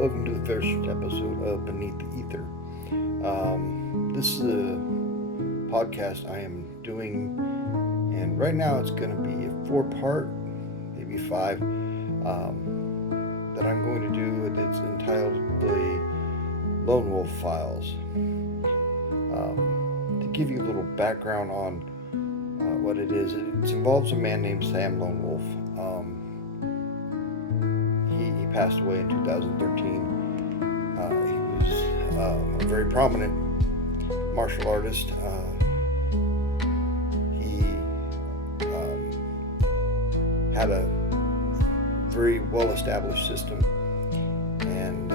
Welcome to the first episode of Beneath the Ether. This is a podcast I am doing, and right now it's going to be a 4-part, maybe 5, that I'm going to do, and it's entitled the Lonewolf Files. To give you a little background on what it is, it involves a man named Sam Lonwolf. He passed away in 2013. He was a very prominent martial artist. He had a very well-established system, and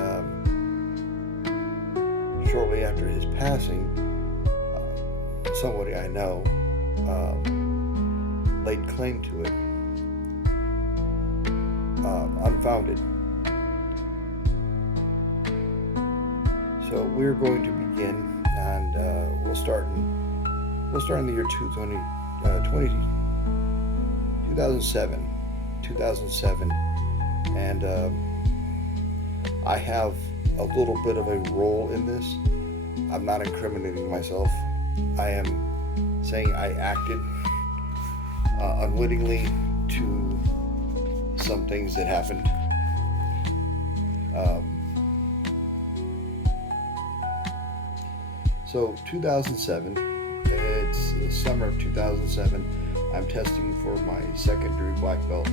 shortly after his passing, somebody I know laid claim to it, unfounded. So we're going to begin, and we'll start in the year 2007, and I have a little bit of a role in this. I'm not incriminating myself. I am saying I acted unwittingly to some things that happened. So 2007, it's the summer of 2007. I'm testing for my secondary black belt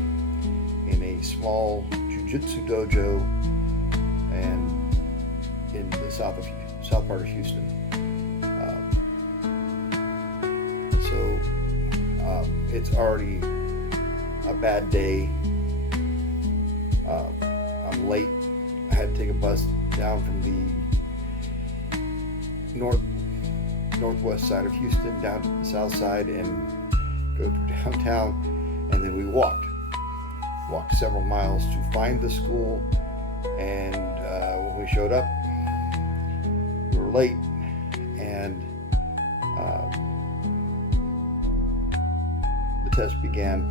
in a small jiu-jitsu dojo and in the south part of Houston. It's already a bad day. I'm late. I had to take a bus down from the northwest side of Houston down to the south side and go through downtown, and then we walked several miles to find the school. And when we showed up, we were late, and the test began.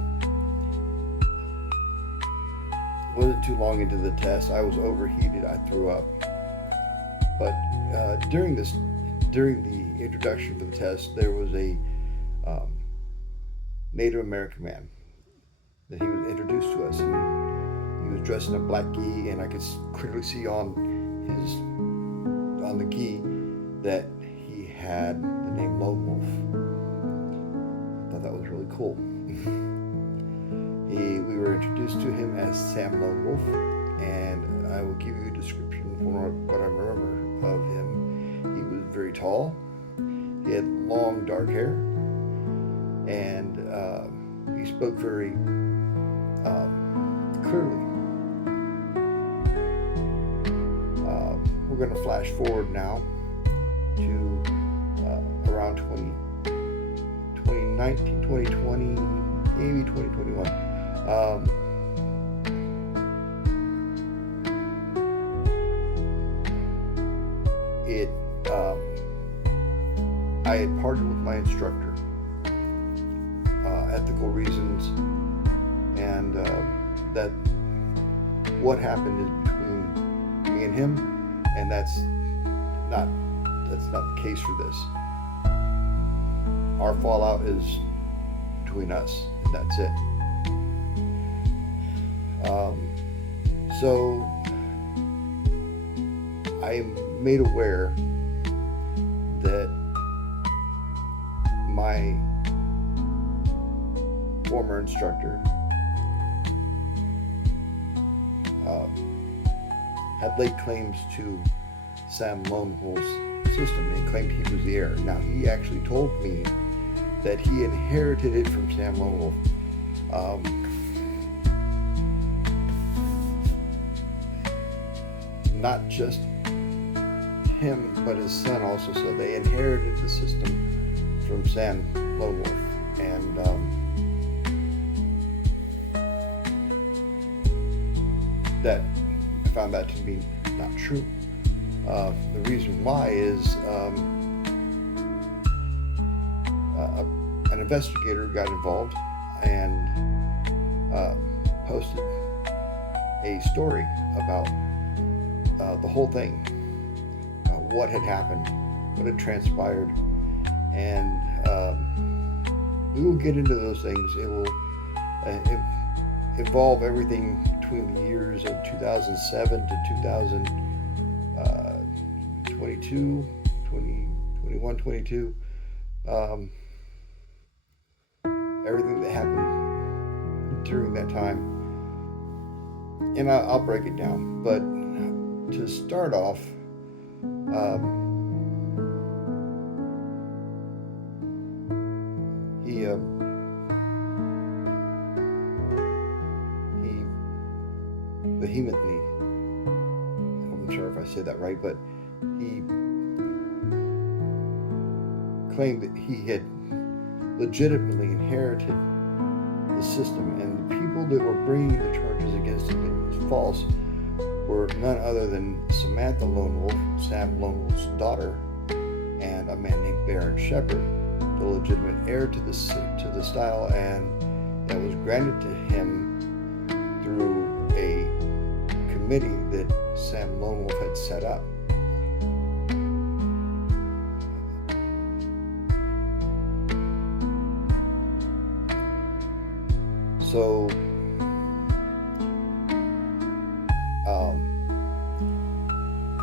Wasn't too long into the test, I was overheated. I threw up. But during the introduction to the test, there was a Native American man that he was introduced to us, and he was dressed in a black gi, and I could clearly see on the gi that he had the name Lone Wolf. I thought that was really cool. We were introduced to him as Sam Lonewolf, and I will give you a description of what I remember of him. He was very tall. He had long dark hair, and he spoke very clearly. We're going to flash forward now to around 2019, 2020, maybe 2021. I had parted with my instructor, ethical reasons, and that what happened is between me and him, and that's not the case for this. Our fallout is between us, and that's it. So I am made aware that my former instructor had laid claims to Sam Lonewolf's system and claimed he was the heir. Now, he actually told me that he inherited it from Sam Lonewolf. Not just him, but his son also said they inherited the system from Sam Lonewolf. And that I found that to be not true. The reason why is an investigator got involved and posted a story about the whole thing, what had happened, what had transpired, and we will get into those things. It will involve everything between the years of 2007 to 2022, 2021, 22. Everything that happened during that time, and I'll break it down. But to start off, he vehemently, I'm not sure if I said that right, but he claimed that he had legitimately inherited the system, and the people that were bringing the charges against him that was false were none other than Samantha Lonewolf, Sam Lonewolf's daughter, and a man named Baron Shepard, the legitimate heir to the style, and that was granted to him through a committee that Sam Lonewolf had set up. So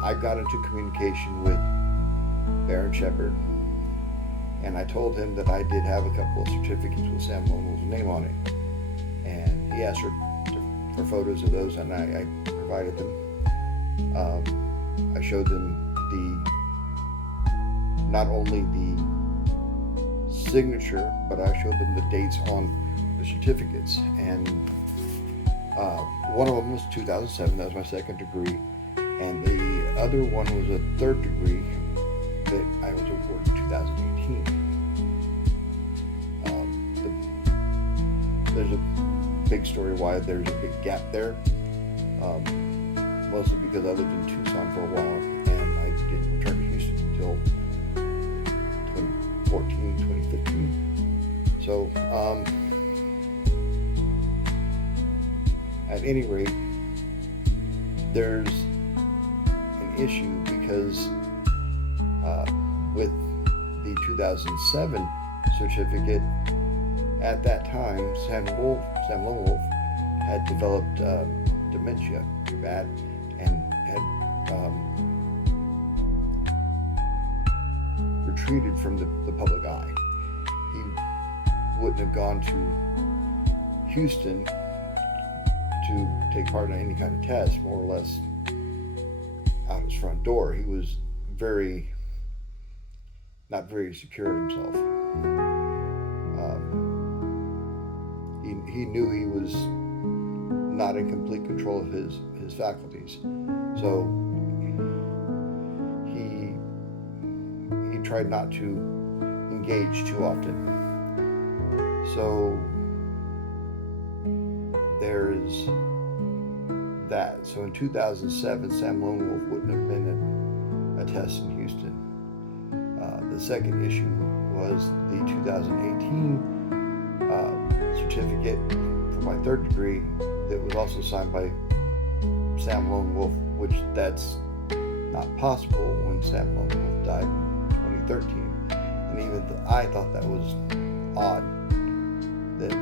I got into communication with Baron Shepard, and I told him that I did have a couple of certificates with Sam Lonewolf's name on it, and he asked for photos of those, and I provided them. I showed them not only the signature, but I showed them the dates on the certificates, and one of them was 2007. That was my second degree, and the other one was a third degree that I was awarded in 2018. There's a big story why there's a big gap there, mostly because I lived in Tucson for a while, and I didn't return to Houston until 2014, 2015. So at any rate, there's an issue because with the 2007 certificate, at that time, Sam Lonewolf had developed dementia pretty bad, and had retreated from the public eye. He wouldn't have gone to Houston to take part in any kind of test, more or less out his front door. He was not very secure in himself. He knew he was not in complete control of his faculties, so he tried not to engage too often. So there's that. So in 2007, Sam Lonewolf wouldn't have been a test in Houston. The second issue was the 2018 certificate for my third degree that was also signed by Sam Lonewolf, which that's not possible when Sam Lonewolf died in 2013. And even I thought that was odd that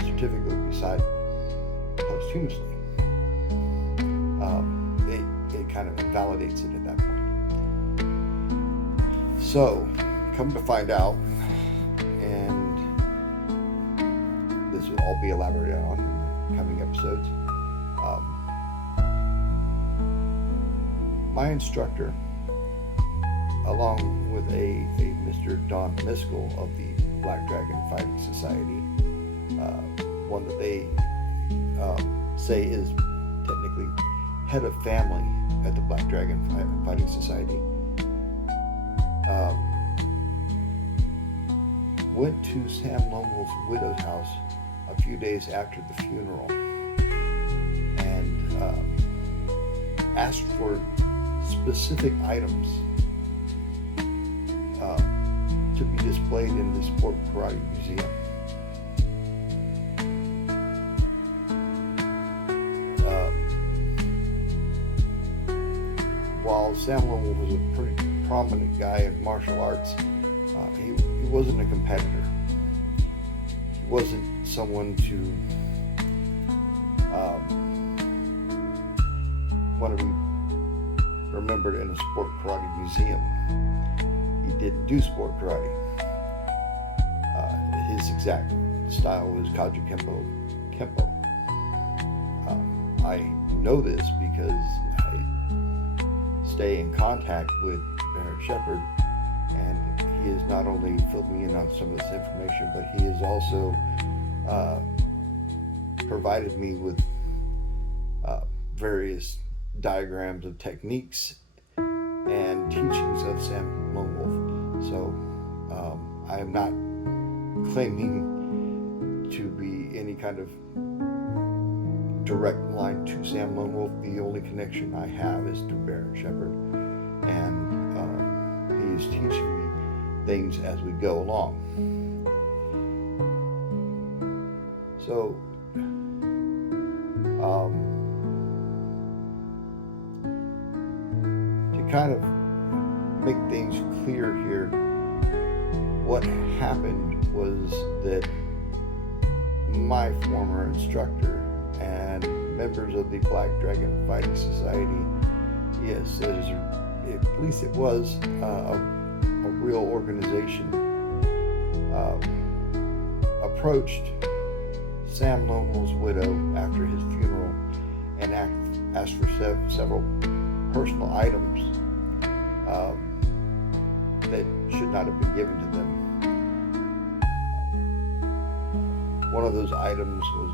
certificate would be signed posthumously. It kind of invalidates it at that point. So, come to find out, and this will all be elaborated on in the coming episodes, My instructor, along with a Mr. Don Miskell of the Black Dragon Fighting Society, one that they say is technically head of family at the Black Dragon Fighting Society, went to Sam Lonewolf's widow's house a few days after the funeral and asked for specific items to be displayed in the Sport Karate Museum. While Sam Lonwolf was a pretty prominent guy in martial arts, he wasn't a competitor. He wasn't someone to want to be remembered in a sport karate museum. He didn't do sport karate. His exact style was Kaju Kempo. I know this because I stay in contact with Bernard Shepard, and he has not only filled me in on some of this information, but he has also provided me with various diagrams of techniques and teachings of Sam Lonewolf. So I am not claiming to be any kind of direct line to Sam Lonewolf. The only connection I have is through Bernard Shepard, and he is teaching me things as we go along. So to kind of make things clear here, what happened was that my former instructor and members of the Black Dragon Fighting Society, yes, at least it was a real organization, approached Sam Lonewolf's widow after his funeral and asked for several personal items that should not have been given to them. One of those items was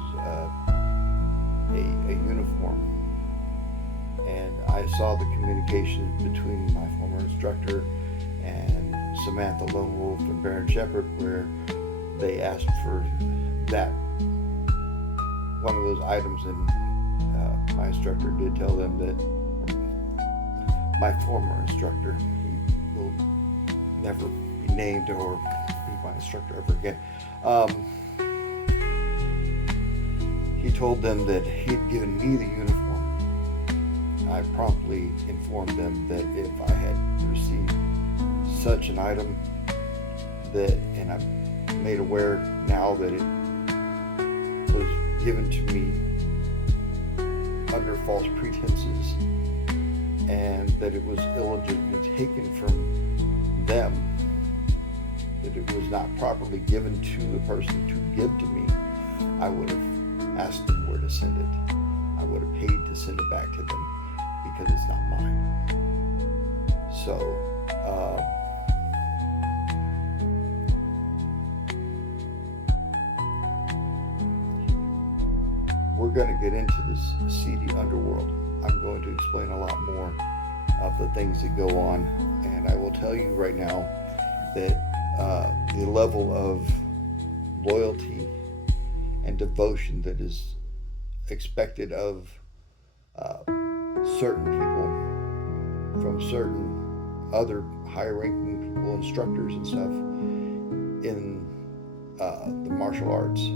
a uniform, and I saw the communications between my former instructor and Samantha Lonewolf and Baron Shepard, where they asked for that one of those items, and my instructor did tell them that my former instructor, he will never be named or be my instructor ever again. He told them that he had given me the uniform. I promptly informed them that if I had received such an item, that, and I'm made aware now that it was given to me under false pretenses, and that it was illegitimately taken from them, that it was not properly given to the person to give to me, I would have asked them where to send it. I would have paid to send it back to them because it's not mine. So, we're going to get into this seedy underworld. I'm going to explain a lot more of the things that go on, and I will tell you right now that the level of loyalty and devotion that is expected of certain people from certain other high-ranking people, instructors and stuff in the martial arts,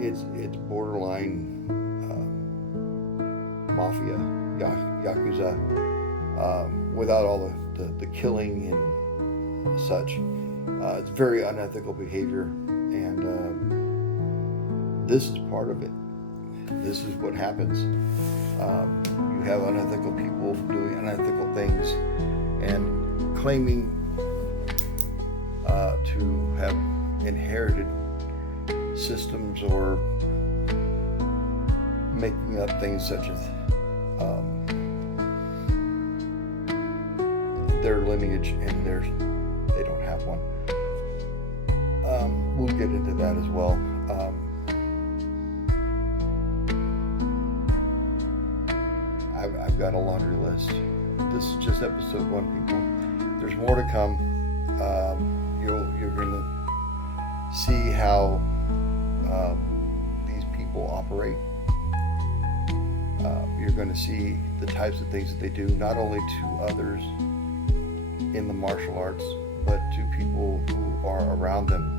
it's borderline mafia, yakuza, without all the killing and such. It's very unethical behavior, and this is part of it. This is what happens. You have unethical people doing unethical things and claiming to have inherited systems or making up things such as their lineage and they don't have one. We'll get into that as well. I've got a laundry list. This is just episode 1, people. There's more to come. You're going to see how these people operate. You're going to see the types of things that they do, not only to others in the martial arts, but to people who are around them.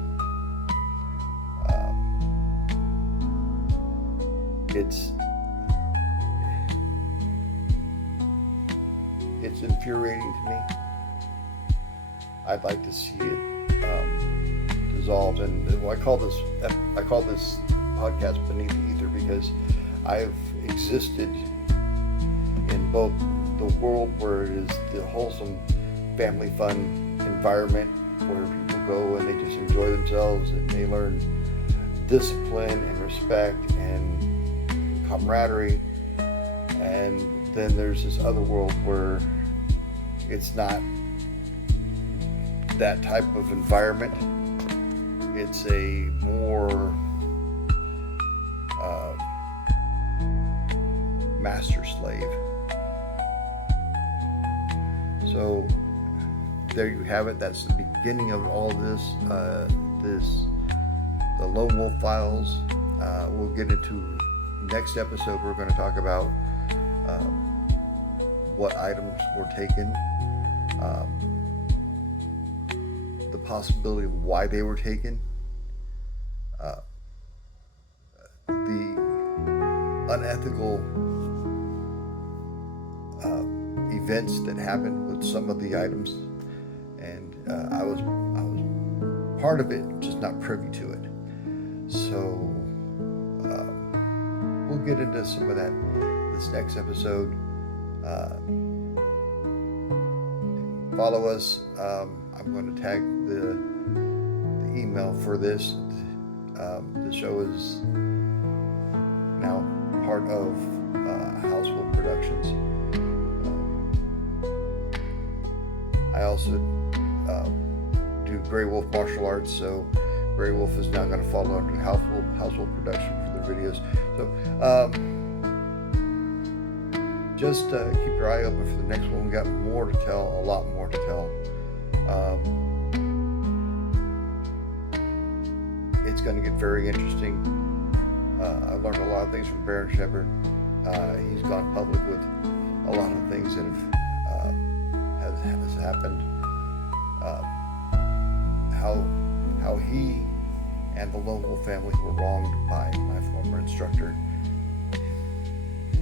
It's infuriating to me. I'd like to see it dissolved, and I call this podcast Beneath the Ether because I've existed in both the world where it is the wholesome family fun environment where people go and they just enjoy themselves and they learn discipline and respect and camaraderie, and then there's this other world where it's not that type of environment. It's a more master slave. So there you have it. That's the beginning of all this. The Lone Wolf Files. We'll get into next episode. We're going to talk about what items were taken, the possibility of why they were taken, the unethical events that happened with some of the items, and I was part of it, just not privy to it. So we'll get into some of that this next episode. Follow us. I'm going to tag the email for this. The show is now part of Household Productions. I also do Grey Wolf Martial Arts, so Grey Wolf is now going to follow under Household Production for their videos. So just keep your eye open for the next one. We got more to tell, a lot more to tell. It's going to get very interesting. I learned a lot of things from Baron Shepard. He's gone public with a lot of things that has happened. How he and the Lone Wolf family were wronged by my former instructor.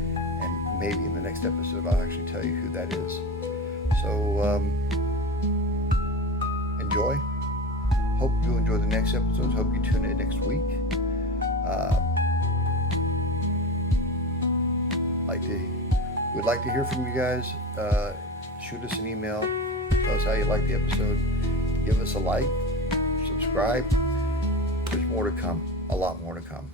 And maybe in the next episode I'll actually tell you who that is. So enjoy. Hope you enjoy the next episodes. Hope you tune in next week. We'd like to hear from you guys. Shoot us an email. Tell us how you like the episode. Give us a like. Subscribe. There's more to come. A lot more to come.